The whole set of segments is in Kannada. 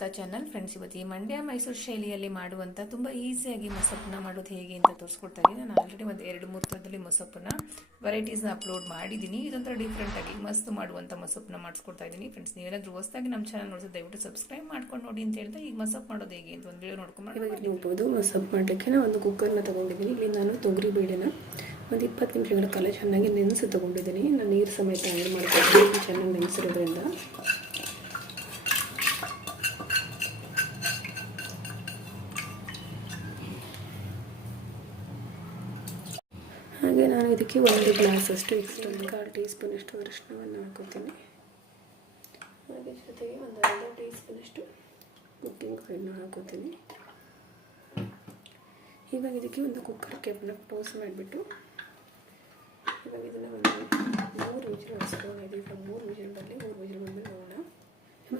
ಸುಮಿತಾ ಚಾನಲ್ ಫ್ರೆಂಡ್ಸ್ ಇವತ್ತು ಈ ಮಂಡ್ಯ ಮೈಸೂರು ಶೈಲಿಯಲ್ಲಿ ಮಾಡುವಂಥ ತುಂಬ ಈಸಿಯಾಗಿ ಮೊಸಪ್ಪನ್ನ ಮಾಡೋದು ಹೇಗೆ ಅಂತ ತೋರಿಸ್ಕೊಡ್ತಾ ಇದ್ದೀನಿ ನಾನು ಆಲ್ರೆಡಿ ಒಂದು ಎರಡು ಮೂರು ಥರದಲ್ಲಿ ಮೊಸಪ್ಪನ್ನ ವೆರೈಟೀಸ್ನ ಅಪ್ಲೋಡ್ ಮಾಡಿದ್ದೀನಿ ಇದೊಂಥರ ಡಿಫ್ರೆಂಟಾಗಿ ಮಸ್ತ್ ಮಾಡುವಂಥ ಮೊಸಪ್ಪನ್ನ ಮಾಡಿಸ್ಕೊಡ್ತಾ ಇದ್ದೀನಿ ಫ್ರೆಂಡ್ಸ್ ನೀವೇನಾದರೂ ಹೊಸದಾಗಿ ನಮ್ಮ ಚಾನಲ್ ನೋಡಿದ್ರೆ ದಯವಿಟ್ಟು ಸಬ್ಸ್ಕ್ರೈಬ್ ಮಾಡ್ಕೊಂಡು ನೋಡಿ ಅಂತ ಹೇಳ್ತಾ ಈಗ ಮೊಸಪ್ ಮಾಡೋದು ಹೇಗೆ ಅಂತ ಒಂದು ವೇಳೆ ನೋಡ್ಕೊಂಡು ಇವಾಗ ನೋಡ್ಬೋದು ಮೊಸಪ್ ಮಾಡಲಿಕ್ಕೆ ನಾನು ಒಂದು ಕುಕ್ಕರ್ನ ತೊಗೊಂಡಿದ್ದೀನಿ ಇಲ್ಲಿ ನಾನು ತೊಗರಿ ಬೇಳೆನ ಒಂದು ಇಪ್ಪತ್ತು ನಿಮಿಷಗಳ ಕಾಲ ಚೆನ್ನಾಗಿ ನೆನೆಸಿ ತೊಗೊಂಡಿದ್ದೀನಿ ನಾನು ನೀರು ಸಮೇತ ಆ್ಯಡ್ ಮಾಡ್ಕೊಂಡು ಚೆನ್ನಾಗಿ ನೆನೆಸಿರೋದ್ರಿಂದ ಹಾಗೆ ನಾನು ಇದಕ್ಕೆ ಒಂದು ಗ್ಲಾಸಷ್ಟು ಎಕ್ಸ್ಟ್ರಾ ಒಂದು ಕಾಲು ಟೀ ಸ್ಪೂನಷ್ಟು ಅರಿಶಿನವನ್ನು ಹಾಕೋತೀನಿ ಹಾಗೆ ಜೊತೆಗೆ ಒಂದು ಅರ್ಧ ಟೀ ಸ್ಪೂನಷ್ಟು ಕುಕ್ಕಿಂಗ್ ಆಯಿಲ್ನ ಹಾಕೋತೀನಿ ಇವಾಗ ಇದಕ್ಕೆ ಒಂದು ಕುಕ್ಕರ್ ಕೆಬ್ಬನ ಟೋಸ್ಟ್ ಮಾಡಿಬಿಟ್ಟು ಇವಾಗ ಇದನ್ನು ಒಂದು ಮೂರು ವಿಜಿಲ್ ಹೊಡಿಸ್ಕೊಂಡಿದ್ದೀವಿ ಇವಾಗ ಮೂರು ವಿಜಿಲ್ ಬರಲಿ ಮೂರು ವಿಜಿಲ್ ಬಂದರೆ ನೋಡೋಣ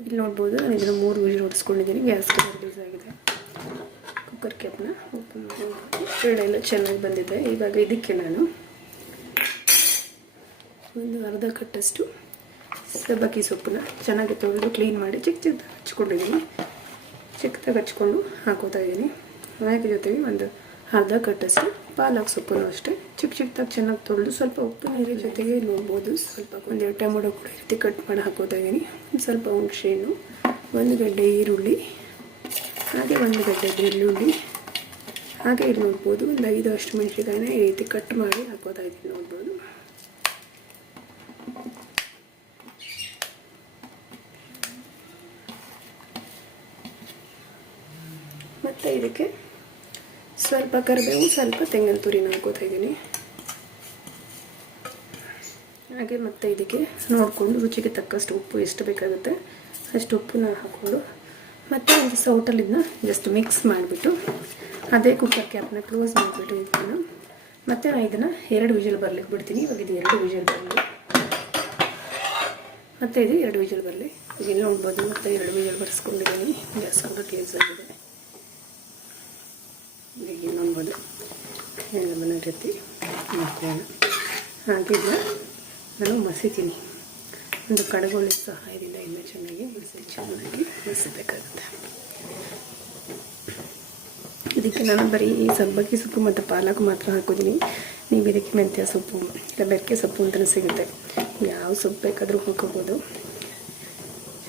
ಇಲ್ಲಿ ನೋಡ್ಬೋದು ನಾನು ಇದನ್ನು ಮೂರು ವಿಜಿಲ್ ಹೊಡಿಸ್ಕೊಂಡಿದ್ದೀನಿ ಗ್ಯಾಸ್ ವಾಟರ್ ಕ್ಯಾಪ್ನ ಓಪನ್ ಮಾಡಿ ಎಲ್ಲ ಚೆನ್ನಾಗಿ ಬಂದಿದೆ ಇವಾಗ ಇದಕ್ಕೆ ನಾನು ಒಂದು ಅರ್ಧ ಕಟ್ಟಷ್ಟು ಸಬ್ಬಕ್ಕಿ ಸೊಪ್ಪನ್ನ ಚೆನ್ನಾಗಿ ತೊಳೆದು ಕ್ಲೀನ್ ಮಾಡಿ ಚಿಕ್ಕ ಚಿಕ್ಕ ಹಚ್ಕೊಂಡಿದ್ದೀನಿ ಚಿಕ್ಕದಾಗಿ ಹಚ್ಕೊಂಡು ಹಾಕೋತಾ ಇದ್ದೀನಿ ಅದಕ್ಕೆ ಜೊತೆಗೆ ಒಂದು ಅರ್ಧ ಕಟ್ಟಷ್ಟು ಪಾಲಕ್ ಸೊಪ್ಪನ್ನು ಅಷ್ಟೇ ಚಿಕ್ಕ ಚಿಕ್ಕದಾಗಿ ಚೆನ್ನಾಗಿ ತೊಳೆದು ಸ್ವಲ್ಪ ಉಪ್ಪು ನೀರಿನ ಜೊತೆಗೆ ನೋಡ್ಬೋದು ಸ್ವಲ್ಪ ಒಂದೆರಡು ಟೊಮೊಟೊ ಕೂಡ ರೀತಿ ಕಟ್ ಮಾಡಿ ಹಾಕೋತಾ ಇದ್ದೀನಿ ಒಂದು ಸ್ವಲ್ಪ ಹಣ್ಣು ಒಂದು ಗಡ್ಡೆ ಈರುಳ್ಳಿ ಹಾಗೆ ಒಂದು ಗಡ್ಡೆ ಬೆಳ್ಳುಳ್ಳಿ ಹಾಗೆ ಇಲ್ಲಿ ನೋಡ್ಬೋದು ಒಂದು ಐದು ಅಷ್ಟು ಮೆಣಸಿಕಾಯಿನ ಈ ರೀತಿ ಕಟ್ ಮಾಡಿ ಹಾಕೋತಾ ಇದ್ದೀನಿ ನೋಡ್ಬೋದು ಮತ್ತು ಇದಕ್ಕೆ ಸ್ವಲ್ಪ ಕರಿಬೇವು ಸ್ವಲ್ಪ ತೆಂಗಿನ ತುರಿನ ಹಾಕೋತಾ ಇದ್ದೀನಿ ಹಾಗೆ ಮತ್ತೆ ಇದಕ್ಕೆ ನೋಡಿಕೊಂಡು ರುಚಿಗೆ ತಕ್ಕಷ್ಟು ಉಪ್ಪು ಎಷ್ಟು ಬೇಕಾಗುತ್ತೆ ಅಷ್ಟು ಉಪ್ಪನ್ನ ಹಾಕ್ಕೊಂಡು ಮತ್ತು ಒಂದು ಸೌಟಲ್ಲಿ ಜಸ್ಟ್ ಮಿಕ್ಸ್ ಮಾಡಿಬಿಟ್ಟು ಅದೇ ಕುಕ್ಕರ್ ಕ್ಯಾಪ್ನ ಕ್ಲೋಸ್ ಮಾಡಿಬಿಟ್ಟು ಇದನ್ನು ಮತ್ತು ನಾನು ಇದನ್ನು ಎರಡು ವಿಜಲ್ ಬರ್ಲಿಕ್ಕೆ ಬಿಡ್ತೀನಿ ಇವಾಗ ಇದು ಎರಡು ವಿಜಲ್ ಬರಲಿ ಮತ್ತು ಇದು ಎರಡು ವಿಜಲ್ ಬರಲಿ ಇಲ್ಲಿ ನೋಡ್ಬೋದು ಮತ್ತು ಎರಡು ವಿಜಲ್ ಬರ್ಸ್ಕೊಂಡಿದ್ದೀನಿ ಗ್ಯಾಸ್ ಕೂಡ ಕ್ಲೇಸ್ ಆಗಿದೆ ಈಗ ನೋಡ್ಬೋದು ಎಲ್ಲ ರೀತಿ ಹಾಕಿದ್ರೆ ನಾನು ಮಸಿತೀನಿ ಒಂದು ಕಡಗೋಲೆ ಸಹಾಯದಿಂದ ಇನ್ನೂ ಚೆನ್ನಾಗಿ ಮಸಿ ಚೆನ್ನಾಗಿ ಮಸಿಬೇಕಾಗುತ್ತೆ ಇದಕ್ಕೆ ನಾನು ಬರೀ ಸಬ್ಬಕ್ಕಿ ಸೊಪ್ಪು ಮತ್ತು ಪಾಲಕ್ ಮಾತ್ರ ಹಾಕಿದ್ದೀನಿ ನೀವು ಇದಕ್ಕೆ ಮೆಂತ್ಯ ಸೊಪ್ಪು ಇಲ್ಲ ಬೆರಕೆ ಸೊಪ್ಪು ಅಂತಲೂ ಸಿಗುತ್ತೆ ಯಾವ ಸೊಪ್ಪು ಬೇಕಾದರೂ ಹಾಕೋಬೋದು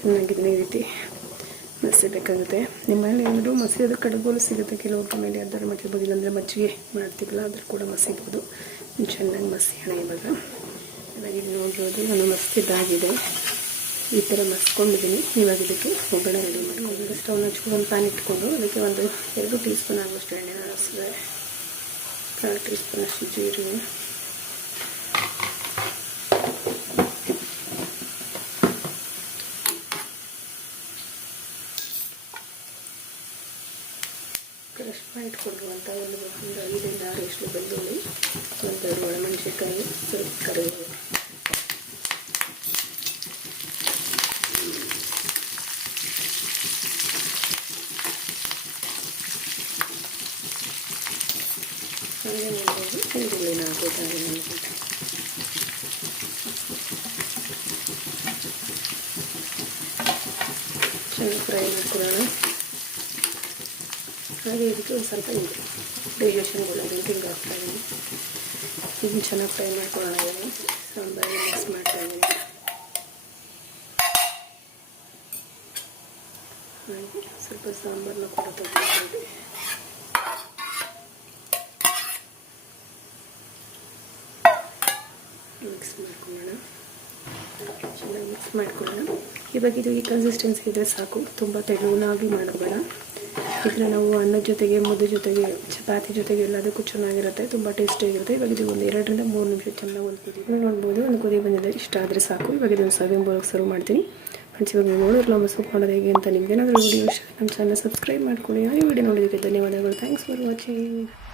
ಚೆನ್ನಾಗಿದ್ದೀನಿ ಈ ರೀತಿ ಮಸಿಬೇಕಾಗುತ್ತೆ ನಿಮ್ಮಲ್ಲಿ ಏನಾದರೂ ಅದು ಕಡಗೋಲು ಸಿಗುತ್ತೆ ಕೆಲವೊಬ್ಬರ ಮೇಲೆ ಅದರ ಮಚ್ಚಿರ್ಬೋದು ಇಲ್ಲಾಂದರೆ ಮಜ್ಜಿಗೆ ಮಾಡ್ತೀವಲ್ಲ ಅದ್ರ ಕೂಡ ಮಸಿಬೋದು ಚೆನ್ನಾಗಿ ಮಸಿ ಹಣ ಇವಾಗ ಚೆನ್ನಾಗಿದೆ ನೋಡ್ಬೋದು ನಾನು ಮಸ್ತಿದ್ದಾಗಿದೆ ಈ ಥರ ಮಸ್ಕೊಂಡಿದ್ದೀನಿ ಇವಾಗ ಇದಕ್ಕೆ ಒಗ್ಗರಣೆ ರೆಡಿ ಮಾಡ್ಕೊಂಡು ಸ್ಟವ್ನ ಹಚ್ಕೊಂಡು ಪ್ಯಾನ್ ಇಟ್ಕೊಂಡು ಅದಕ್ಕೆ ಒಂದು ಎರಡು ಟೀ ಸ್ಪೂನ್ ಆಗುವಷ್ಟು ಎಣ್ಣೆ ಹಾಕಿಸಿದೆ ಕಾಲು ಟೀ ಸ್ಪೂನ್ ಅಷ್ಟು ಜೀರಿಗೆ ಕ್ರಷ್ ಅಂತ ಒಂದು ಒಂದು ಐದರಿಂದ ಆರು ಎಷ್ಟು ಬೆಳ್ಳುಳ್ಳಿ ಒಂದು ಒಣಮೆಣಸಿನ್ಕಾಯಿ ಸ್ವಲ್ಪ ಕರಿ సరిగా ఉంటుంది సరిగ్గా నాకుతాను అనుకుంటాను చిన్న ఫ్రై మాట్లాడాను ಹಾಗೆ ಇದಕ್ಕೆ ಒಂದು ಸ್ವಲ್ಪ ಇದು ಡೈಜೆಷನ್ ಕೊಡೋದು ಹಿಂಗೆ ಹಾಕ್ತಾಯಿದ್ದೀನಿ ಇದನ್ನು ಚೆನ್ನಾಗಿ ಫ್ರೈ ಮಾಡ್ಕೊಳ್ಳೋಣ ಇದನ್ನು ಸಾಂಬಾರು ಮಿಕ್ಸ್ ಮಾಡ್ತಾಯಿದ್ದೀನಿ ಹಾಗೆ ಸ್ವಲ್ಪ ಸಾಂಬಾರನ್ನ ಕೂಡ ತೆಗೆದುಕೊಂಡು ಮಿಕ್ಸ್ ಮಾಡ್ಕೊಳ್ಳೋಣ ಚೆನ್ನಾಗಿ ಮಿಕ್ಸ್ ಮಾಡ್ಕೊಳ್ಳೋಣ ಇವಾಗ ಇದು ಈ ಕನ್ಸಿಸ್ಟೆನ್ಸಿ ಇದ್ದರೆ ಸಾಕು ತುಂಬ ತೆಳುವಾಗಿ ಮಾಡ್ಕೊಳ್ಳೋಣ ಇದನ್ನ ನಾವು ಅನ್ನದ ಜೊತೆಗೆ ಮುದ್ದೆ ಜೊತೆಗೆ ಚಪಾತಿ ಜೊತೆಗೆ ಎಲ್ಲದಕ್ಕೂ ಚೆನ್ನಾಗಿರುತ್ತೆ ತುಂಬ ಟೇಸ್ಟಿಯಾಗಿರುತ್ತೆ ಇವಾಗ ಇದು ಒಂದು ಎರಡರಿಂದ ಮೂರು ನಿಮಿಷ ಚೆನ್ನಾಗಿ ಒಂದು ಕುದಿ ನೋಡ್ಬೋದು ಒಂದು ಕುದಿ ಬಂದಿದೆ ಇಷ್ಟ ಆದರೆ ಸಾಕು ಇವಾಗ ಇದನ್ನು ಸರ್ವಿಂಗ್ ಬೌಲ್ಗೆ ಸರ್ವ್ ಮಾಡ್ತೀನಿ ಫ್ರೆಂಡ್ಸ್ ಇವಾಗ ನೀವು ನಮ್ಮ ಸೂಪ್ ಮಾಡೋದು ಹೇಗೆ ಅಂತ ಏನಾದರೂ ವೀಡಿಯೋ ಇಷ್ಟ ನಮ್ಮ ಚಾನಲ್ ಸಬ್ಸ್ಕ್ರೈಬ್ ಮಾಡ್ಕೊಳ್ಳಿ ಈ ವಿಡಿಯೋ ನೋಡೋದಕ್ಕೆ ಧನ್ಯವಾದಗಳು ಥ್ಯಾಂಕ್ಸ್ ಫಾರ್ ವಾಚಿಂಗ್